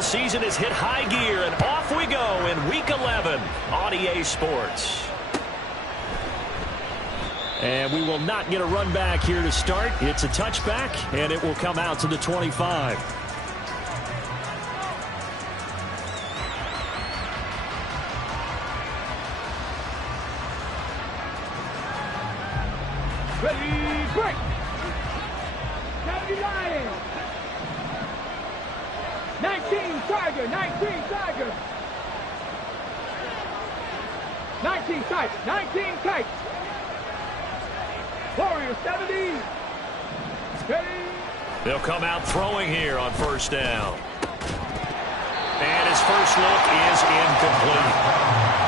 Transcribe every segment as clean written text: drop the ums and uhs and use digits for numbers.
NFL season has hit high gear, and off we go in Week 11 on EA Sports. And we will not get a run back here to start. It's a touchback, and it will come out to the 25. Ready, break! County Lions! 19 Tiger, 19 Tiger! 19 Kites, 19 Kites! Warriors 70! Ready! They'll come out throwing here on first down. And his first look is incomplete.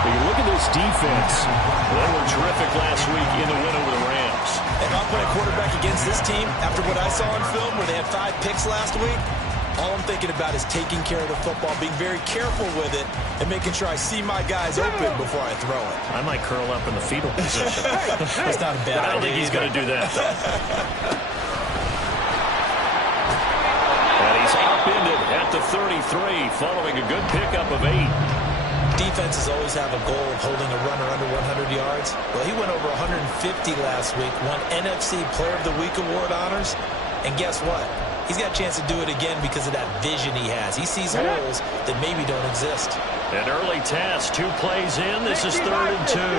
When you look at this defense, they were terrific last week in the win over the Rams. If I'm playing quarterback against this team, after what I saw on film where they had 5 picks last week, all I'm thinking about is taking care of the football, being very careful with it, and making sure I see my guys open before I throw it. I might curl up in the fetal position. That's not a bad idea. I don't think he's going to do that. And he's upended at the 33 following a good pickup of 8. Defenses always have a goal of holding a runner under 100 yards. Well, he went over 150 last week, won NFC Player of the Week award honors, and guess what? He's got a chance to do it again because of that vision he has. He sees holes that maybe don't exist. An early test, 2 plays in. This is 3rd and 2. And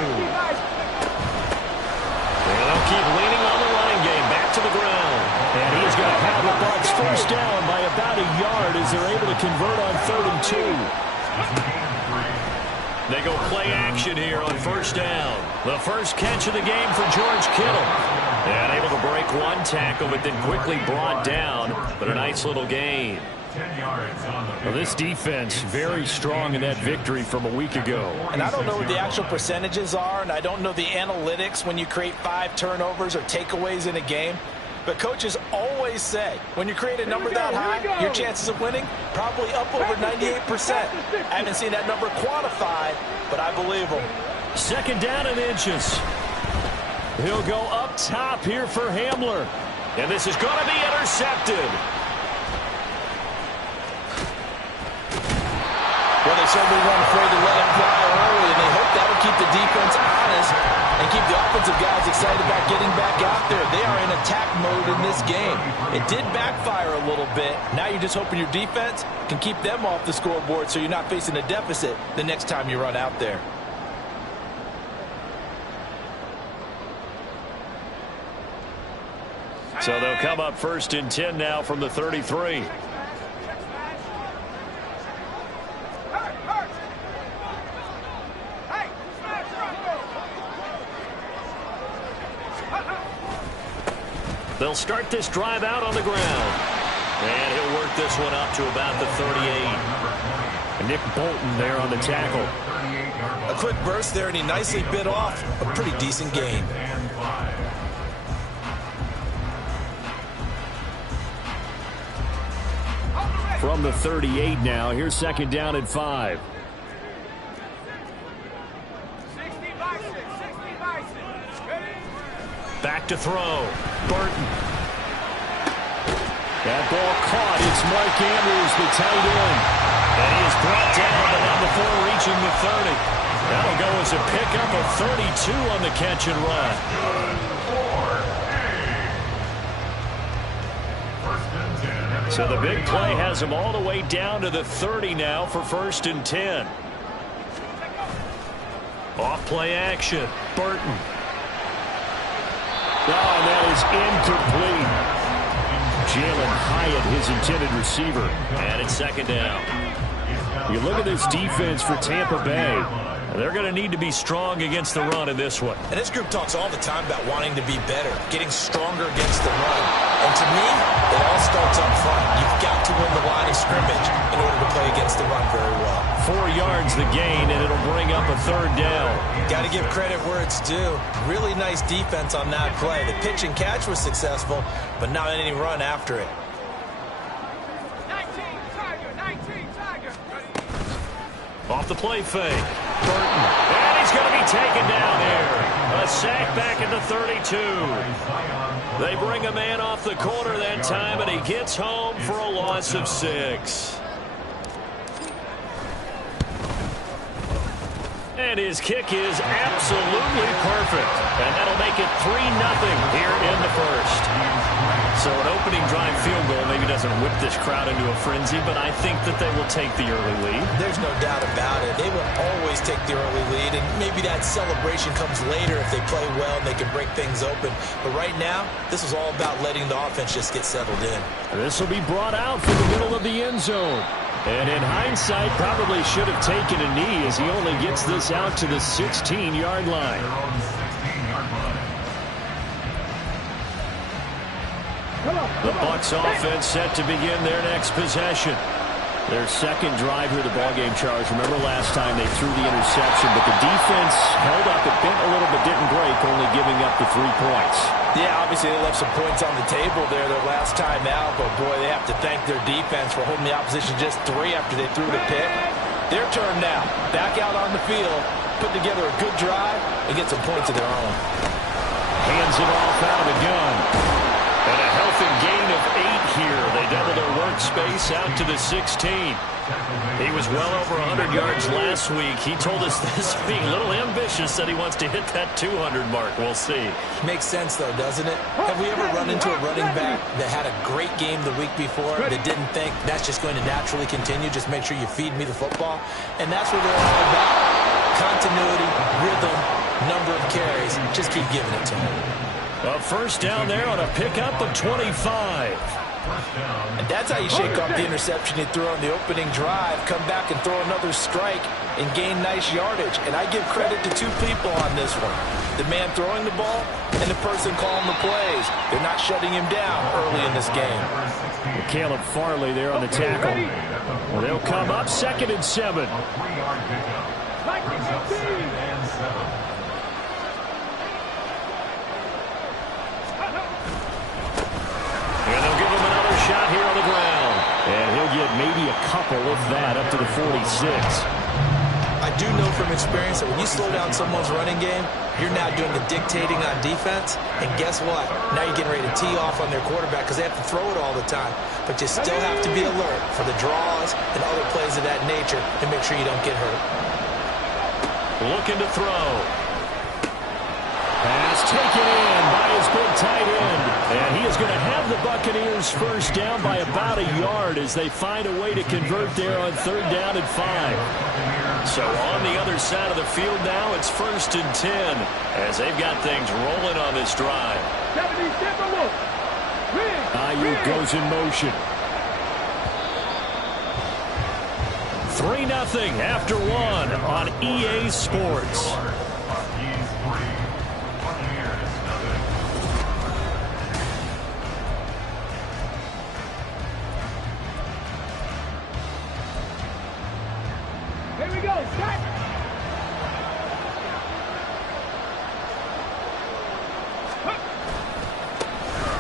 they'll keep leaning on the running game. Back to the ground. And he's going to have the Bucs first down by about a yard as they're able to convert on 3rd and 2. They go play action here on first down. The first catch of the game for George Kittle. And able to break 1 tackle, but then quickly brought down. But a nice little gain. Well, this defense very strong in that victory from a week ago. And I don't know what the actual percentages are, and I don't know the analytics when you create 5 turnovers or takeaways in a game. But coaches always say, when you create a number that high, your chances of winning probably up over 98%. I haven't seen that number quantified, but I believe them. 2nd down and inches. He'll go up top here for Hamler. And this is going to be intercepted. Well, they certainly weren't afraid to let him fly early, and they hope that'll keep the defense honest and keep the offensive guys excited about getting back out there. They are in attack mode in this game. It did backfire a little bit. Now you're just hoping your defense can keep them off the scoreboard so you're not facing a deficit the next time you run out there. So they'll come up 1st and 10 now from the 33. They'll start this drive out on the ground. And he'll work this one up to about the 38. And Nick Bolton there on the tackle. A quick burst there, and he nicely bit off a pretty decent gain. From the 38 now, here's 2nd down and 5. Back to throw. Burton. That ball caught. It's Mark Andrews, the tight end. And he is brought down, but not before reaching the 30. That'll go as a pickup of 32 on the catch and run. So the big play has him all the way down to the 30 now for 1st and 10. Off play action. Burton. Oh, and that is incomplete. Jalen Hyatt, his intended receiver. And it's 2nd down. You look at this defense for Tampa Bay. They're going to need to be strong against the run in this one. And this group talks all the time about wanting to be better, getting stronger against the run. And to me, it all starts up front. You've got to win the line of scrimmage in order to play against the run very well. 4 yards the gain, and it'll bring up a 3rd down. Got to give credit where it's due. Really nice defense on that play. The pitch and catch was successful, but not any run after it. 19 Tiger, 19 Tiger. Off the play fake. Burton. And he's going to be taken down here. A sack back at the 32. They bring a man off the corner that time, and he gets home for a loss of 6. And his kick is absolutely perfect. And that'll make it 3-0 here in the first. So an opening drive field goal maybe doesn't whip this crowd into a frenzy, but I think that they will take the early lead. There's no doubt about it. They will always take the early lead, and maybe that celebration comes later if they play well and they can break things open. But right now, this is all about letting the offense just get settled in. This will be brought out from the middle of the end zone. And in hindsight, probably should have taken a knee as he only gets this out to the 16-yard line. The Bucs offense set to begin their next possession. Their second drive here, the ballgame, Charles. Remember last time they threw the interception, but the defense held up. It bent a little but didn't break, only giving up the 3 points. Yeah, obviously they left some points on the table there their last time out, but boy, they have to thank their defense for holding the opposition just 3 after they threw the pick. Their turn now. Back out on the field, put together a good drive, and get some points of their own. Hands it off out of the gun. And a healthy gain of 8 here. They double their workspace out to the 16. He was well over 100 yards last week. He told us this week, a little ambitious, that he wants to hit that 200 mark. We'll see. Makes sense, though, doesn't it? Have we ever run into a running back that had a great game the week before that didn't think that's just going to naturally continue? Just make sure you feed me the football. And that's what they're all about. Continuity, rhythm, number of carries. Just keep giving it to him. A first down there on a pickup of 25. And that's how you shake off the interception you threw on the opening drive, come back and throw another strike and gain nice yardage. And I give credit to 2 people on this one. The man throwing the ball and the person calling the plays. They're not shutting him down early in this game. Caleb Farley there on the tackle. Well, they'll come up 2nd and 7. And they'll give him another shot here on the ground. And he'll get maybe a couple, if that, up to the 46. I do know from experience that when you slow down someone's running game, you're now doing the dictating on defense. And guess what? Now you're getting ready to tee off on their quarterback because they have to throw it all the time. But you still have to be alert for the draws and other plays of that nature and make sure you don't get hurt. Looking to throw. Pass taken in by his big tight end. And he is going to have the Buccaneers first down by about a yard as they find a way to convert there on 3rd down and 5. So on the other side of the field now, it's 1st and 10 as they've got things rolling on this drive. Ayuk goes in motion. 3-0 after 1 on EA Sports. Here we go. Set.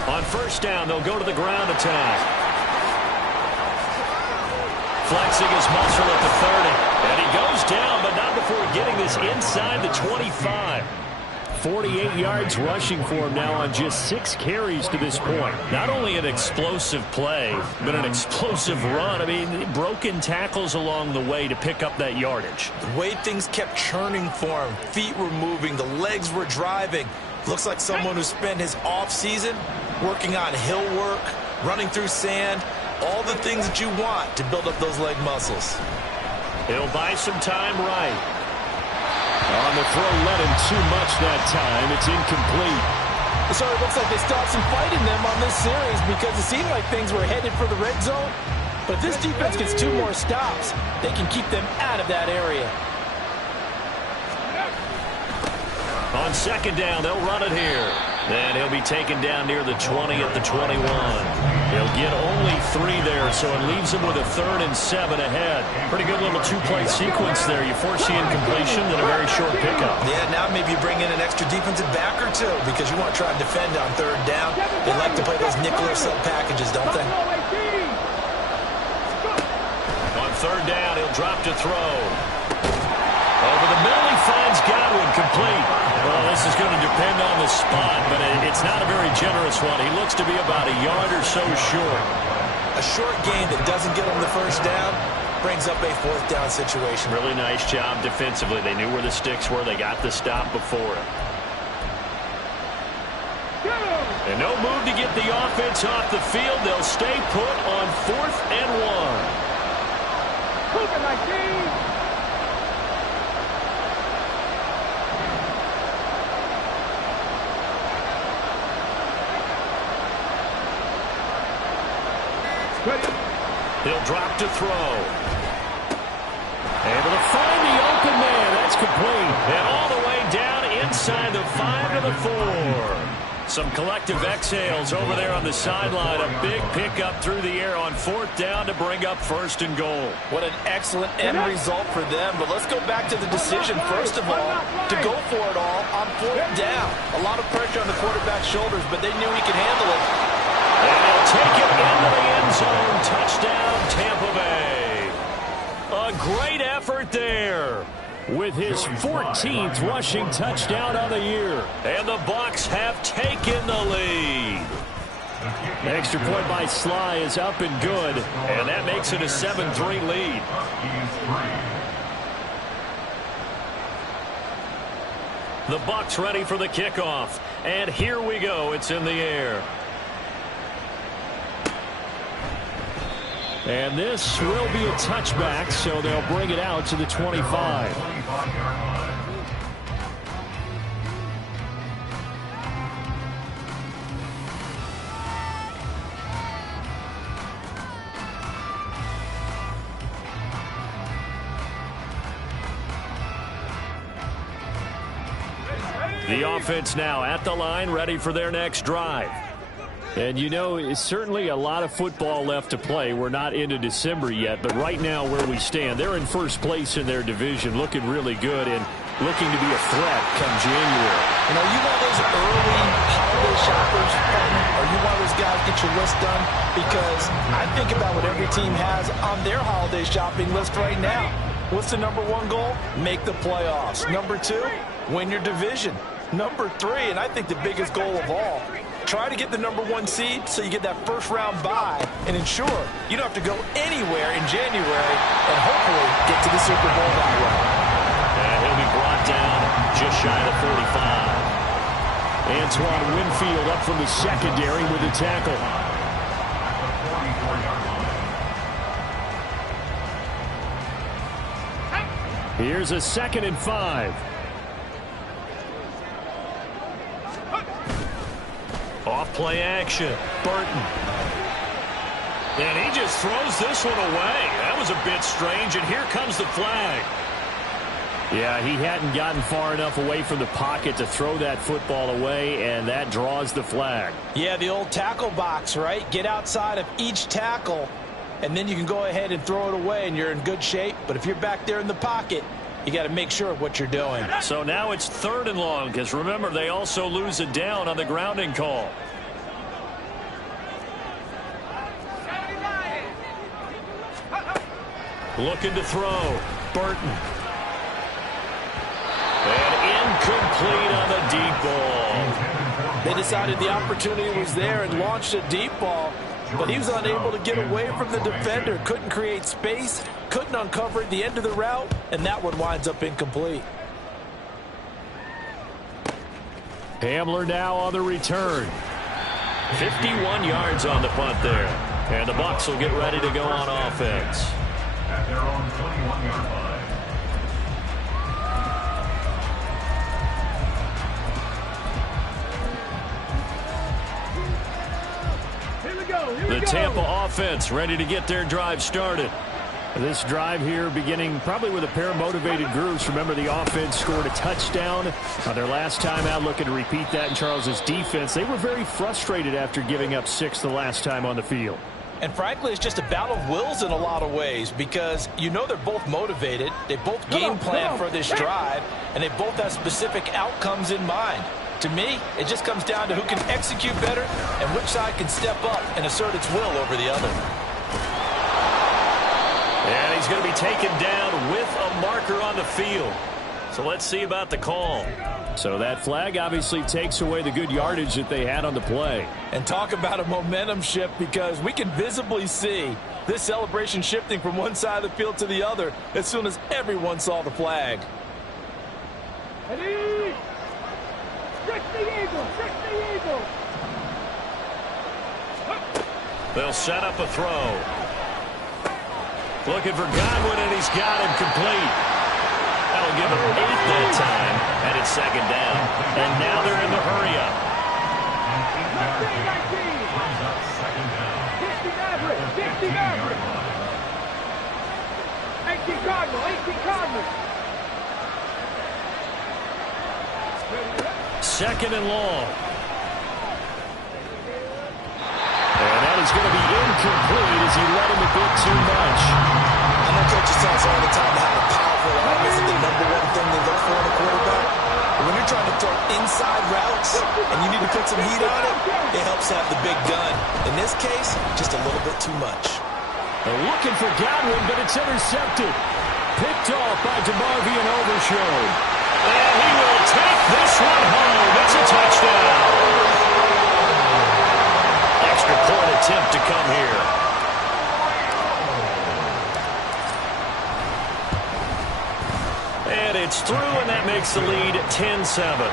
On first down, they'll go to the ground attack. Flexing his muscle at the 30. And he goes down, but not before getting this inside the 25. 48 yards rushing for him now on just 6 carries to this point. Not only an explosive play, but an explosive run. I mean, broken tackles along the way to pick up that yardage. The way things kept churning for him, feet were moving, the legs were driving. Looks like someone who spent his offseason working on hill work, running through sand, all the things that you want to build up those leg muscles. He'll buy some time right. On the throw, let him too much that time. It's incomplete. So it looks like they still have some fight in them on this series because it seemed like things were headed for the red zone. But if this defense gets 2 more stops, they can keep them out of that area. On 2nd down, they'll run it here. And he'll be taken down near the 20 at the 21. He'll get only 3 there, so it leaves him with a 3rd and 7 ahead. Pretty good little 2-play sequence there. You force the incompletion, then a very short pickup. Yeah, now maybe you bring in an extra defensive back or 2 because you want to try and defend on 3rd down. They like to play those nickel or sub packages, don't they? On 3rd down, he'll drop to throw. Over the middle, he finds Godwin complete. Well, this is going to depend on the spot, but it's not a very generous one. He looks to be about a yard or so short. A short gain that doesn't get him the first down brings up a 4th down situation. Really nice job defensively. They knew where the sticks were. They got the stop before it. And no move to get the offense off the field. They'll stay put on 4th and 1. Cougar 19. He'll drop to throw. Able to find the open man. That's complete. And all the way down inside the 5 to the 4. Some collective exhales over there on the sideline. A big pickup through the air on 4th down to bring up 1st and goal. What an excellent end result for them. But let's go back to the decision, first of all, to go for it all on 4th down. A lot of pressure on the quarterback's shoulders, but they knew he could handle it. And he'll take it into the end zone. Touchdown, Tampa Bay. A great effort there, with his 14th rushing touchdown of the year. And the Bucs have taken the lead. The extra point by Sly is up and good, and that makes it a 7-3 lead. The Bucs ready for the kickoff, and here we go. It's in the air. And this will be a touchback, so they'll bring it out to the 25. The offense now at the line, ready for their next drive. And you know, it's certainly a lot of football left to play. We're not into December yet, but right now where we stand, they're in first place in their division, looking really good and looking to be a threat come January. You know, you one of those early holiday shoppers, or you one of those guys get your list done? Because I think about what every team has on their holiday shopping list right now. What's the number 1 goal? Make the playoffs. Number 2, win your division. Number 3, and I think the biggest goal of all, try to get the number 1 seed so you get that first round bye and ensure you don't have to go anywhere in January and hopefully get to the Super Bowl that way. And he'll be brought down just shy of 45. Antoine Winfield up from the secondary with the tackle. Here's a 2nd and 5. Off play action. Burton. And he just throws this one away. That was a bit strange, and here comes the flag. Yeah, he hadn't gotten far enough away from the pocket to throw that football away, and that draws the flag. Yeah, the old tackle box, right? Get outside of each tackle, and then you can go ahead and throw it away, and you're in good shape. But if you're back there in the pocket, you got to make sure of what you're doing. So now it's 3rd and long, because remember, they also lose a down on the grounding call. Looking to throw. Burton. And incomplete on the deep ball. They decided the opportunity was there and launched a deep ball, but he was unable to get away from the defender. Couldn't create space, couldn't uncover at the end of the route, and that one winds up incomplete. Hamler now on the return. 51 yards on the punt there. And the Bucs will get ready to go on offense. At their own 21-yard line. The Tampa offense ready to get their drive started. This drive here beginning probably with a pair of motivated groups. Remember, the offense scored a touchdown on their last time out, looking to repeat that in Charles's defense. They were very frustrated after giving up 6 the last time on the field. And frankly, it's just a battle of wills in a lot of ways, because you know they're both motivated. They both game plan for this drive, and they both have specific outcomes in mind. To me, it just comes down to who can execute better and which side can step up and assert its will over the other. And he's going to be taken down with a marker on the field. So let's see about the call. So that flag obviously takes away the good yardage that they had on the play. And talk about a momentum shift, because we can visibly see This celebration shifting from one side of the field to the other as soon as everyone saw the flag. Ready? Trick the Eagle! Trick the Eagle! They'll set up a throw. Looking for Godwin, and he's got him complete. That'll give him 8 that time, and it's second down. And now they're in the hurry-up. 19, 50 Maverick! 50 Maverick! 18 Cardinal! 18 Cardinal! Second and long. And that is going to be incomplete as he let him a bit too much. I know coaches tell us all the time how a powerful arm isn't the number one thing they look for in a quarterback. But when you're trying to throw inside routes and you need to put some heat on it, it helps have the big gun. In this case, just a little bit too much. They're looking for Godwin, but it's intercepted. Picked off by DeMarvion Overshown. And he will take this one home. It's a touchdown. Extra point attempt to come here. And it's through, and that makes the lead 10-7.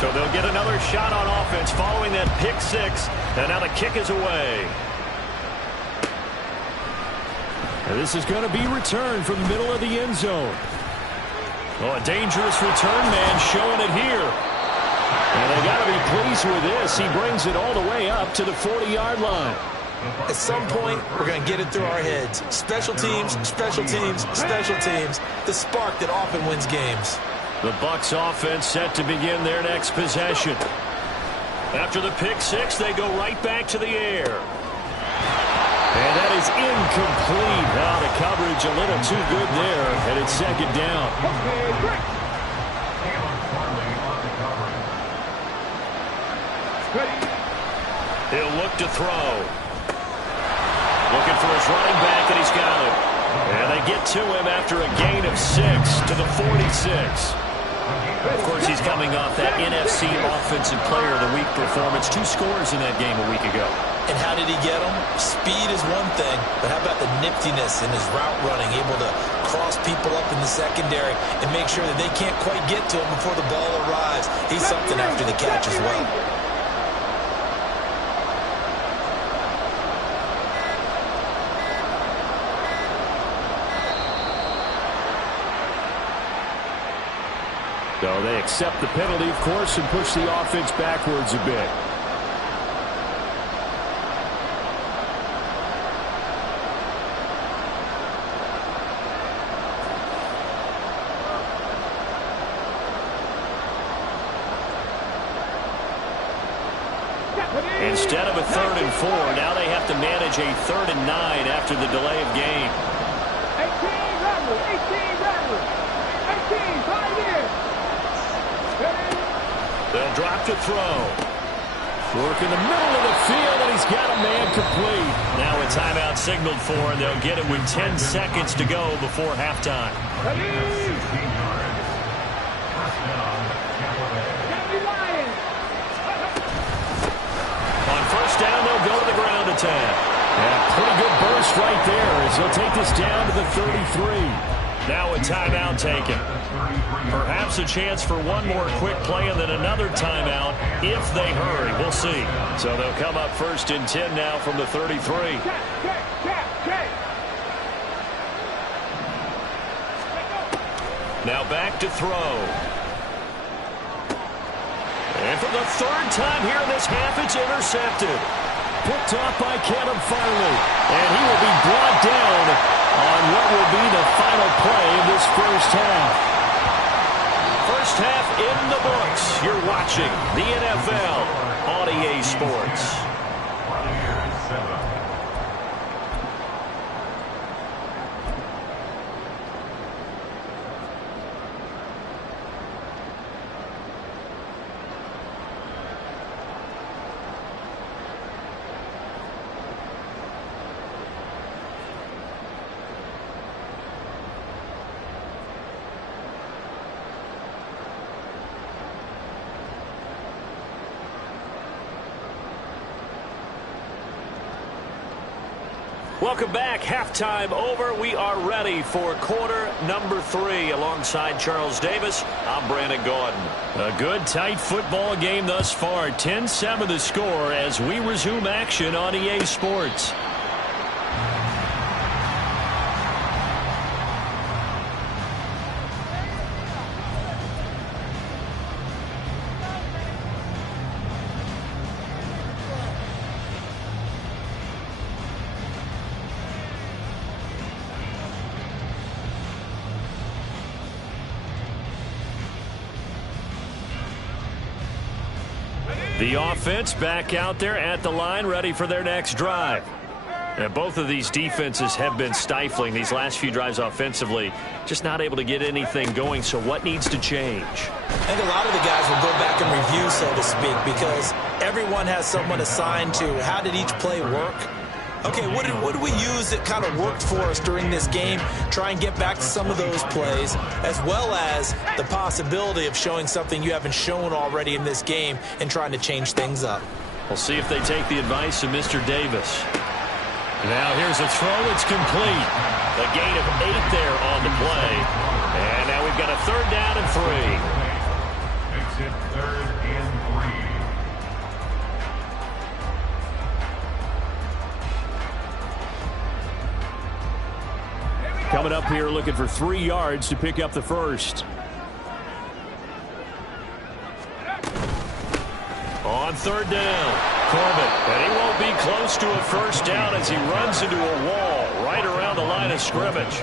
So they'll get another shot on offense following that pick six. And now the kick is away. And this is going to be returned from the middle of the end zone. Oh, a dangerous return man showing it here. And they got to be pleased with this. He brings it all the way up to the 40-yard line. At some point, we're going to get it through our heads. Special teams, special teams, special teams. The spark that often wins games. The Bucs offense set to begin their next possession. After the pick six, they go right back to the air. And that is incomplete. Now the coverage a little too good there, and it's second down. He'll look to throw. Looking for his running back, and he's got him. And they get to him after a gain of 6 to the 46. Of course, he's coming off that NFC Offensive Player of the Week performance. 2 scores in that game a week ago. And how did he get them? Speed is one thing, but how about the niftiness in his route running, able to cross people up in the secondary and make sure that they can't quite get to him before the ball arrives. He's something after the catch as well. So they accept the penalty, of course, and push the offense backwards a bit. Instead of a 3rd and 4, now they have to manage a 3rd and 9 after the delay of game. 18 Rebel, 18 Rebel, 18 Pioneer. They'll drop to throw. Work in the middle of the field, and he's got a man complete. Now a timeout signaled for, and they'll get it with 10 seconds to go before halftime. On first down, they'll go to the ground attack. Yeah, pretty good burst right there as they'll take this down to the 33. Now a timeout taken. Perhaps a chance for one more quick play and then another timeout if they hurry. We'll see. So they'll come up 1st and 10 now from the 33. Now back to throw. And for the 3rd time here in this half, it's intercepted. Picked off by Caleb Farley. And he will be brought down on what will be the final play of this first half. First half in the books. You're watching the NFL on EA Sports. Welcome back. Halftime over. We are ready for quarter number 3. Alongside Charles Davis, I'm Brandon Gaudin. A good, tight football game thus far. 10-7 the score as we resume action on EA Sports. The offense back out there at the line, ready for their next drive. And both of these defenses have been stifling these last few drives offensively. Just not able to get anything going, so what needs to change? I think a lot of the guys will go back and review, so to speak, because everyone has someone assigned to how did each play work. Okay, what did we use that kind of worked for us during this game? Try and get back to some of those plays, as well as the possibility of showing something you haven't shown already in this game and trying to change things up. We'll see if they take the advice of Mr. Davis. Now here's a throw. It's complete. A gain of 8 there on the play. And now we've got a 3rd down and 3. Makes it 3rd and 3. Coming up here looking for 3 yards to pick up the first. On 3rd down, Corbett. And he won't be close to a first down as he runs into a wall right around the line of scrimmage.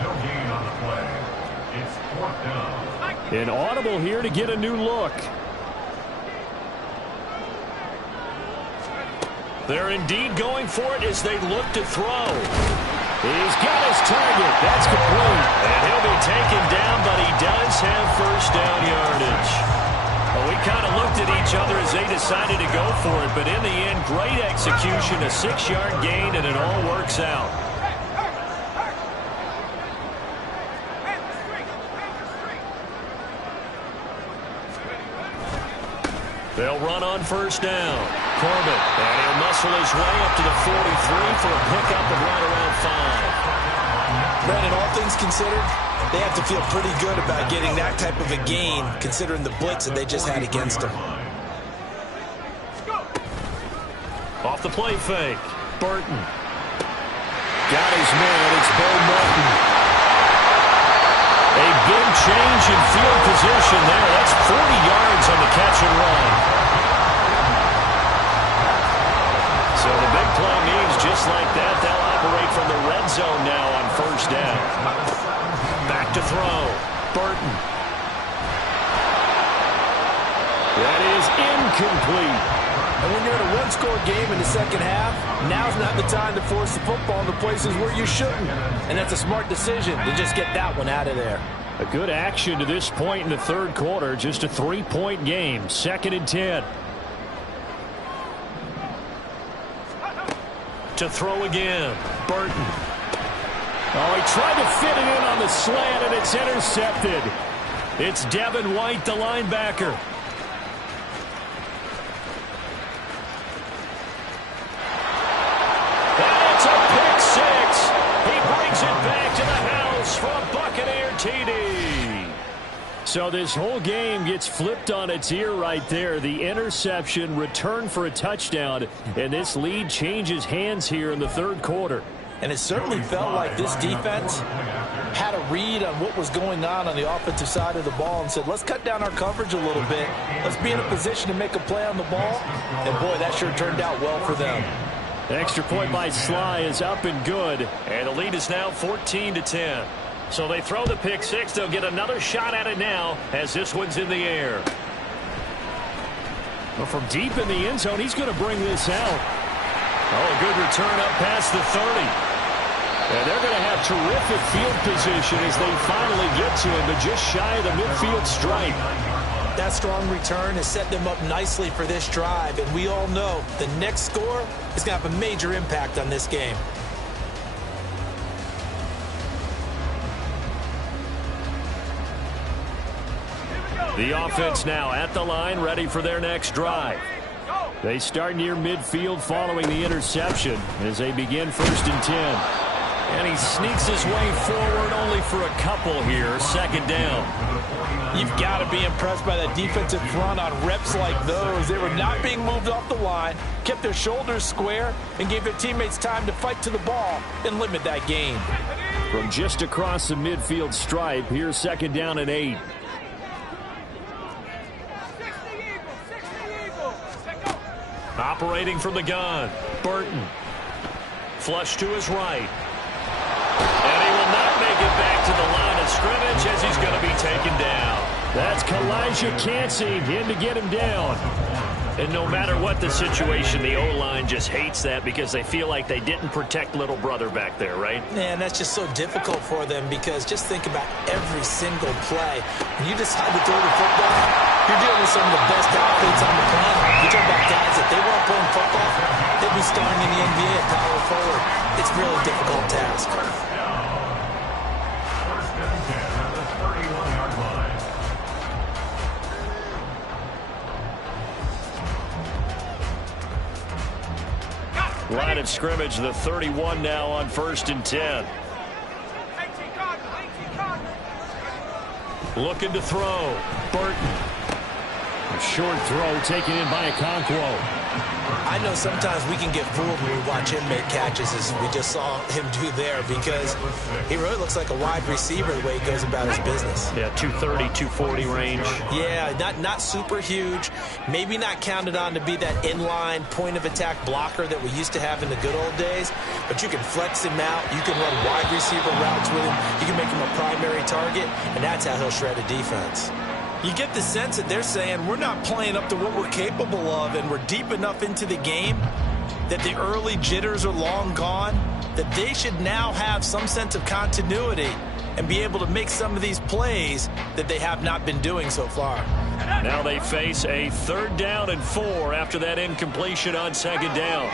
No gain on the play. It's 4th down. An audible here to get a new look. They're indeed going for it as they look to throw. He's got his target. That's complete. And he'll be taken down, but he does have first down yardage. Well, we kind of looked at each other as they decided to go for it, but in the end, great execution, a 6-yard gain, and it all works out. They'll run on first down. Corbett, and he'll muscle his way up to the 43 for a pickup of right around 5. Brandon, all things considered, they have to feel pretty good about getting that type of a gain, considering the blitz that they just had against them. Off the play fake. Burton. Got his man. It's Bo Martin. A big change in field position there. That's 40 yards on the catch and run. So the big play means just like that, they'll operate from the red zone now on first down. Back to throw. Burton. That is incomplete. And when you're in a one-score game in the second half, now's not the time to force the football in the places where you shouldn't. And that's a smart decision to just get that one out of there. A good action to this point in the third quarter. Just a 3-point game. 2nd and 10. To throw again. Burton. Oh, he tried to fit it in on the slant, and it's intercepted. It's Devin White, the linebacker. And it's a pick 6. He brings it back to the house for a Buccaneer TD. So this whole game gets flipped on its ear right there. The interception, return for a touchdown, and this lead changes hands here in the third quarter. And it certainly felt like this defense had a read on what was going on the offensive side of the ball and said, let's cut down our coverage a little bit. Let's be in a position to make a play on the ball. And, boy, that sure turned out well for them. The extra point by Sly is up and good, and the lead is now 14-10. So they throw the pick 6. They'll get another shot at it now as this one's in the air. Well, from deep in the end zone, he's going to bring this out. Oh, a good return up past the 30. And they're going to have terrific field position as they finally get to him, but just shy of the midfield stripe. That strong return has set them up nicely for this drive, and we all know the next score is going to have a major impact on this game. The offense now at the line, ready for their next drive. They start near midfield following the interception as they begin 1st and 10. And he sneaks his way forward only for a couple here. 2nd down. You've got to be impressed by that defensive front on reps like those. They were not being moved off the line, kept their shoulders square, and gave their teammates time to fight to the ball and limit that gain. From just across the midfield stripe, here's 2nd down and 8. Operating from the gun, Burton. Flush to his right. And he will not make it back to the line of scrimmage as he's going to be taken down. That's Kalijah Cansey in to get him down. And no matter what the situation, the O-line just hates that because they feel like they didn't protect little brother back there, right? Man, that's just so difficult for them because just think about every single play. When you decide to throw the football, you're dealing with some of the best athletes on the planet. You talk about guys, if they weren't playing football, they'd be starring in the NBA at power forward. It's a really difficult task. Line of scrimmage, the 31 now on 1st and 10. Looking to throw. Burton. A short throw taken in by Okonkwo. I know sometimes we can get fooled when we watch him make catches as we just saw him do there because he really looks like a wide receiver the way he goes about his business. Yeah, 230, 240 range. Yeah, not super huge. Maybe not counted on to be that inline point of attack blocker that we used to have in the good old days, but you can flex him out. You can run wide receiver routes with him. You can make him a primary target, and that's how he'll shred a defense. You get the sense that they're saying we're not playing up to what we're capable of, and we're deep enough into the game that the early jitters are long gone, that they should now have some sense of continuity and be able to make some of these plays that they have not been doing so far. Now they face a 3rd down and 4 after that incompletion on 2nd down.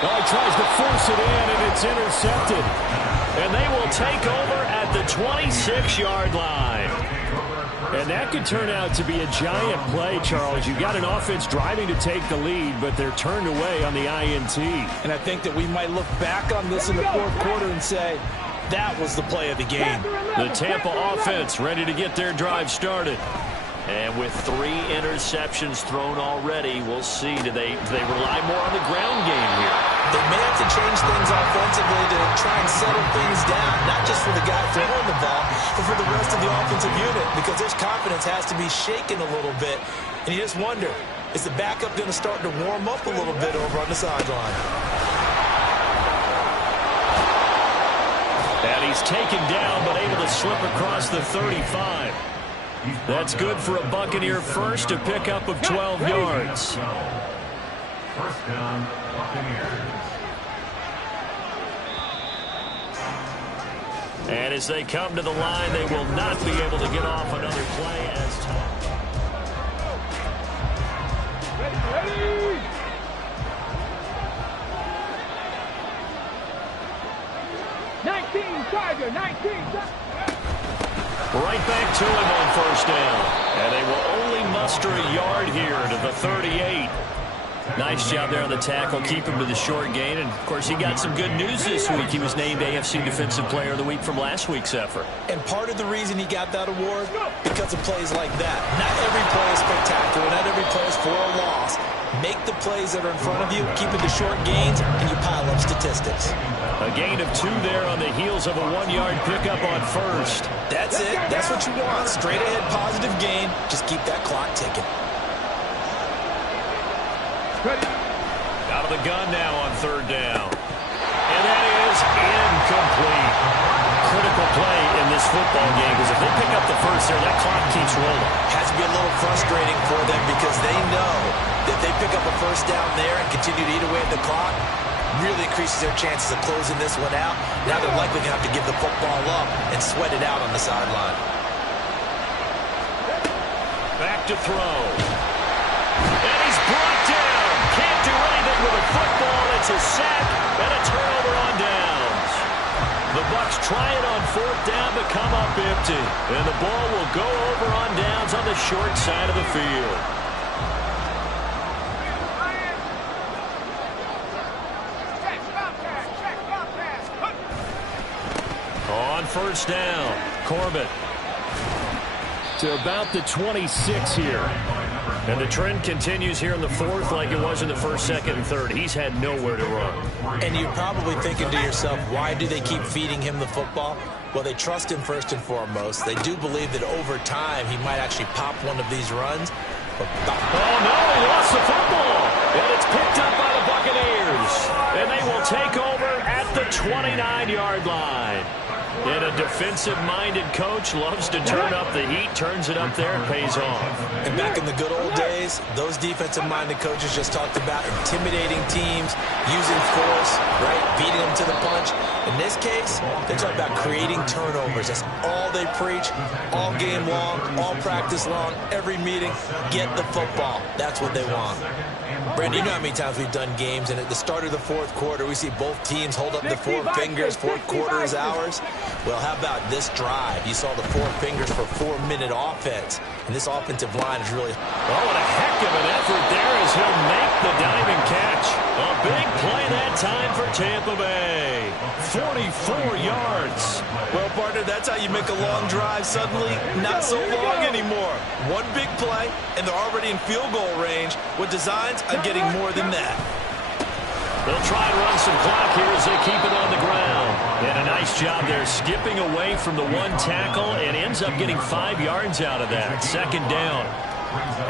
Oh, he tries to force it in, and it's intercepted. And they will take over at the 26-yard line. And that could turn out to be a giant play, Charles. You've got an offense driving to take the lead, but they're turned away on the INT. And I think that we might look back on this in the 4th quarter and say, that was the play of the game. The Tampa offense ready to get their drive started. And with 3 interceptions thrown already, we'll see. Do they rely more on the ground game here? They may have to change things offensively to try and settle things down, not just for the guy throwing the ball, but for the rest of the offensive unit, because their confidence has to be shaken a little bit. And you just wonder, is the backup going to start to warm up a little bit over on the sideline? And he's taken down, but able to slip across the 35. That's good for a Buccaneer first, a pickup of 12 yards. 1st down, Buccaneers. And as they come to the line, they will not be able to get off another play as time. Ready. 19, Tiger, 19. Right back to him on 1st down. And they will only muster a yard here to the 38. Nice job there on the tackle. Keep him to the short gain. And, of course, he got some good news this week. He was named AFC Defensive Player of the Week from last week's effort. And part of the reason he got that award, because of plays like that. Not every play is spectacular. Not every play is for a loss. Make the plays that are in front of you, keep it to short gains, and you pile up statistics. A gain of 2 there on the heels of a 1-yard pickup on 1st. That's it. That's what you want. Straight ahead positive gain. Just keep that clock ticking. Out of the gun now on 3rd down. And that is incomplete. Critical play in this football game because if they pick up the first there, that clock keeps rolling. Has to be a little frustrating for them because they know that if they pick up a 1st down there and continue to eat away at the clock, really increases their chances of closing this one out. Now they're likely going to have to give the football up and sweat it out on the sideline. Back to throw. And he's brought down. Can't do anything with a football. It's a sack and a turnover on downs. The Bucs try it on 4th down to come up empty. And the ball will go over on downs on the short side of the field. On 1st down, Corbett to about the 26 here. And the trend continues here in the 4th like it was in the 1st, 2nd, and 3rd. He's had nowhere to run. And you're probably thinking to yourself, why do they keep feeding him the football? Well, they trust him first and foremost. They do believe that over time he might actually pop one of these runs. But oh, no, he lost the football. And it's picked up by the Buccaneers. And they will take over at the 29-yard line. And a defensive-minded coach loves to turn up the heat, turns it up there, and pays off. And back in the good old days, those defensive-minded coaches just talked about intimidating teams, using force, right, beating them to the punch. In this case, they talk about creating turnovers. That's all they preach, all game long, all practice long, every meeting. Get the football. That's what they want. Brandon, you know how many times we've done games, and at the start of the 4th quarter, we see both teams hold up the 4 fingers, 4th quarter is ours. Well, how about this drive? You saw the 4 fingers for 4-minute offense, and this offensive line is really... Oh, what a heck of an effort there as he'll make the diving catch. A big play that time for Tampa Bay. 44 yards. Well, partner, that's how you make a long drive suddenly not so long anymore. One big play, and they're already in field goal range with designs on getting more than that. They'll try and run some clock here as they keep it on the ground. And a nice job there skipping away from the one tackle and ends up getting 5 yards out of that. 2nd down.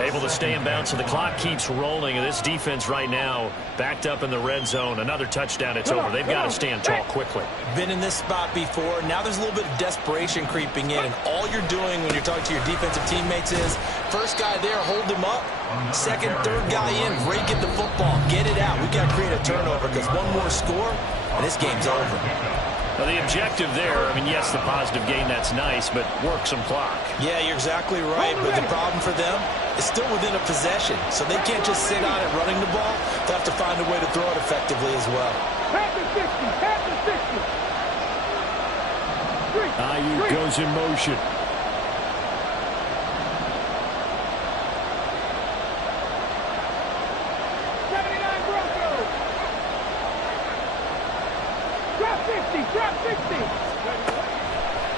Able to stay in bounds, so the clock keeps rolling. And this defense right now backed up in the red zone. Another touchdown, it's over. They've got to stand tall quickly. Been in this spot before. Now there's a little bit of desperation creeping in. And all you're doing when you're talking to your defensive teammates is, first guy there, hold him up. 2nd, 3rd guy in, Ray, get the football. Get it out. We've got to create a turnover because one more score, and this game's over. Well, the objective there, I mean, yes, the positive gain, that's nice, but work some clock. Yeah, you're exactly right, but the problem for them is still within a possession, so they can't just sit on it running the ball. They'll have to find a way to throw it effectively as well. Pass the 60, pass the 60. Ayuk goes in motion.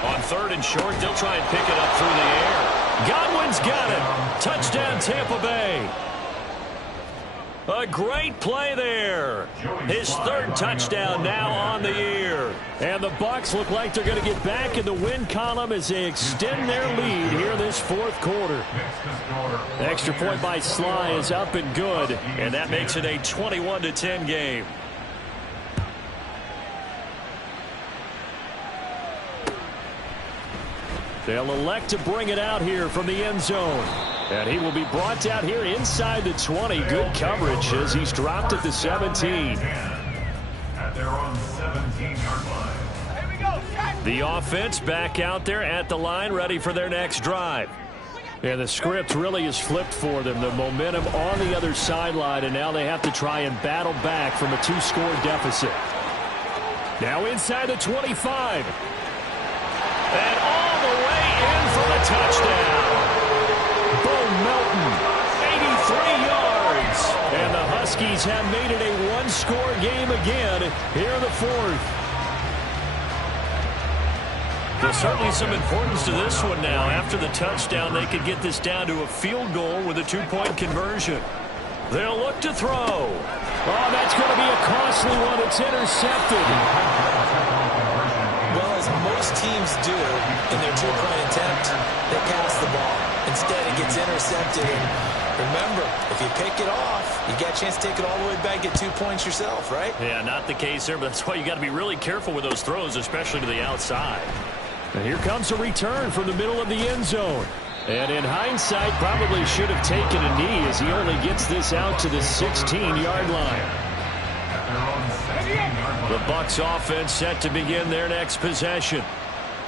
On 3rd and short, they'll try and pick it up through the air. Godwin's got it. Touchdown, Tampa Bay. A great play there. His 3rd touchdown now on the year. And the Bucs look like they're going to get back in the win column as they extend their lead here this 4th quarter. The extra point by Sly is up and good, and that makes it a 21-10 game. They'll elect to bring it out here from the end zone. And he will be brought out here inside the 20. Good coverage as he's dropped at the 17. At their own 17-yard line. The offense back out there at the line, ready for their next drive. And the script really is flipped for them. The momentum on the other sideline, and now they have to try and battle back from a 2-score deficit. Now inside the 25. And all the way in for the touchdown. Bo Melton, 83 yards. And the Huskies have made it a 1-score game again here in the 4th. There's certainly some importance to this one now. After the touchdown, they could get this down to a field goal with a 2-point conversion. They'll look to throw. Oh, that's going to be a costly one. It's intercepted. Well, as most teams do in their 2-point attempt, they pass the ball. Instead, it gets intercepted. And remember, if you pick it off, you got a chance to take it all the way back, get 2 points yourself, right? Yeah, not the case there, but that's why you got to be really careful with those throws, especially to the outside. And here comes a return from the middle of the end zone. And in hindsight, probably should have taken a knee as he only gets this out to the 16-yard line. The Bucs offense set to begin their next possession.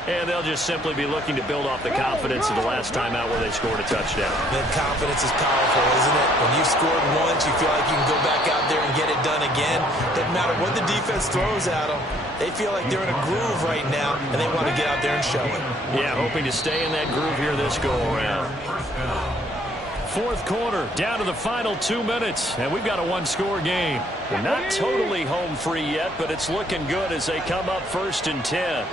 And they'll just simply be looking to build off the confidence of the last time out where they scored a touchdown. That confidence is powerful, isn't it? When you've scored once, you feel like you can go back out there and get it done again. Doesn't matter what the defense throws at them. They feel like they're in a groove right now, and they want to get out there and show it. Yeah, hoping to stay in that groove here this go-around. Fourth quarter, down to the final 2 minutes, and we've got a one-score game. They're not totally home free yet, but it's looking good as they come up 1st and 10.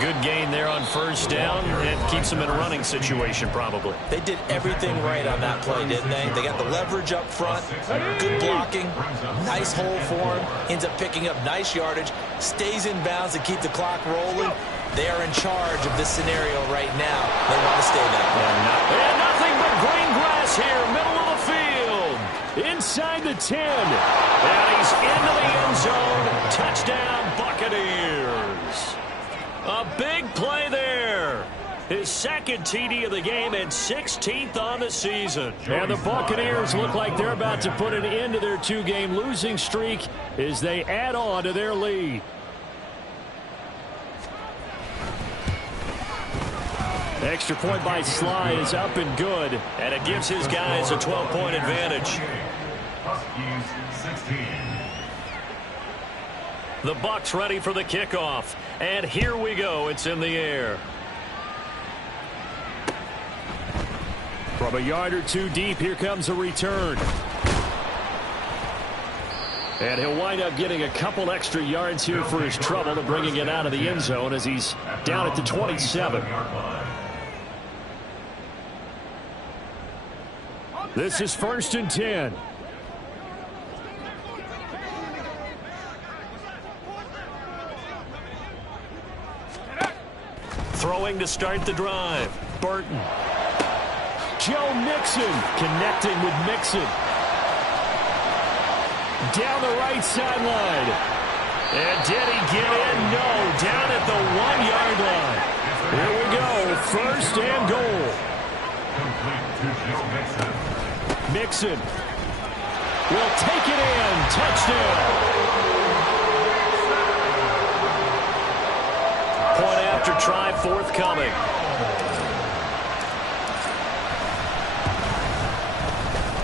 Good gain there on 1st down, and keeps them in a running situation probably. They did everything right on that play, didn't they? They got the leverage up front, good blocking, nice hole for him, ends up picking up nice yardage, stays in bounds to keep the clock rolling. They are in charge of this scenario right now. They want to stay that way. And nothing but green grass here, middle of the field. Inside the 10. And he's into the end zone. Touchdown, Buccaneers. A big play there. His second TD of the game and 16th on the season. And the Buccaneers look like they're about to put an end to their 2-game losing streak as they add on to their lead. Extra point by Sly is up and good, and it gives his guys a 12-point advantage. Huskies 16. The Bucs ready for the kickoff, and here we go. It's in the air. From a yard or two deep, here comes a return. And he'll wind up getting a couple extra yards here for his trouble and bringing it out of the end zone as he's down at the 27. This is 1st and 10. Throwing to start the drive. Burton. Joe Mixon connecting with Mixon. Down the right sideline. And did he get in? No. Down at the 1-yard line. Here we go. 1st and goal. Mixon will take it in. Touchdown. Point after try forthcoming.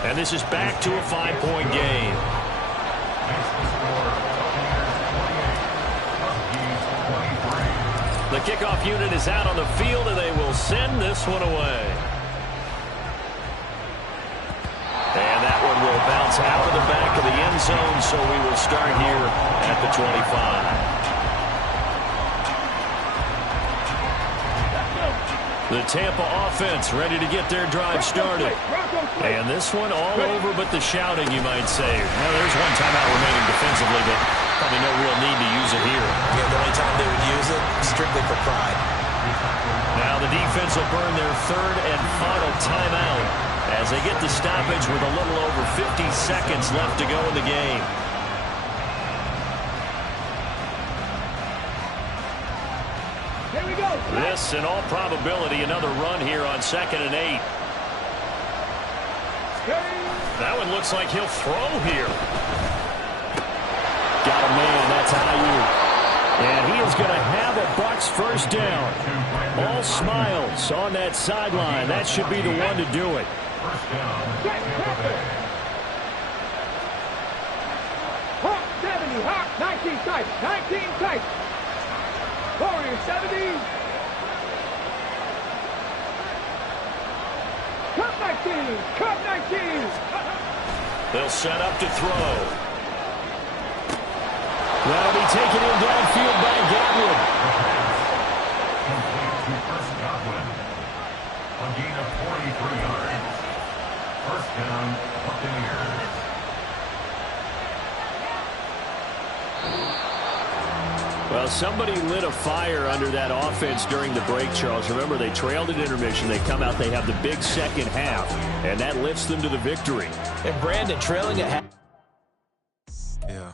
And this is back to a 5-point game. The kickoff unit is out on the field, and they will send this one away. And that one will bounce out of the back of the end zone, so we will start here at the 25. The Tampa offense ready to get their drive started. And this one all over but the shouting, you might say. Well, there's one timeout remaining defensively, but probably no real need to use it here. Yeah, the only time they would use it, strictly for pride. Now the defense will burn their 3rd and final timeout as they get the stoppage with a little over 50 seconds left to go in the game. Here we go. This, in all probability, another run here on 2nd and 8. That one looks like he'll throw here. Got a man, that's Ayuk. And he is going to have a Bucs 1st down. All smiles on that sideline. That should be the one to do it. Hawk 70, Hawk 19 tight, 19 tight. Warrior 70. Cup 19, Cup 19. They'll set up to throw. That'll be taken in downfield by Godwin. Complete to Chris Godwin. A gain of 43 yards. 1st down, Buccaneers. Well, somebody lit a fire under that offense during the break, Charles. Remember, they trailed at intermission. They come out, they have the big second half, and that lifts them to the victory. And Brandon trailing at half. Yeah.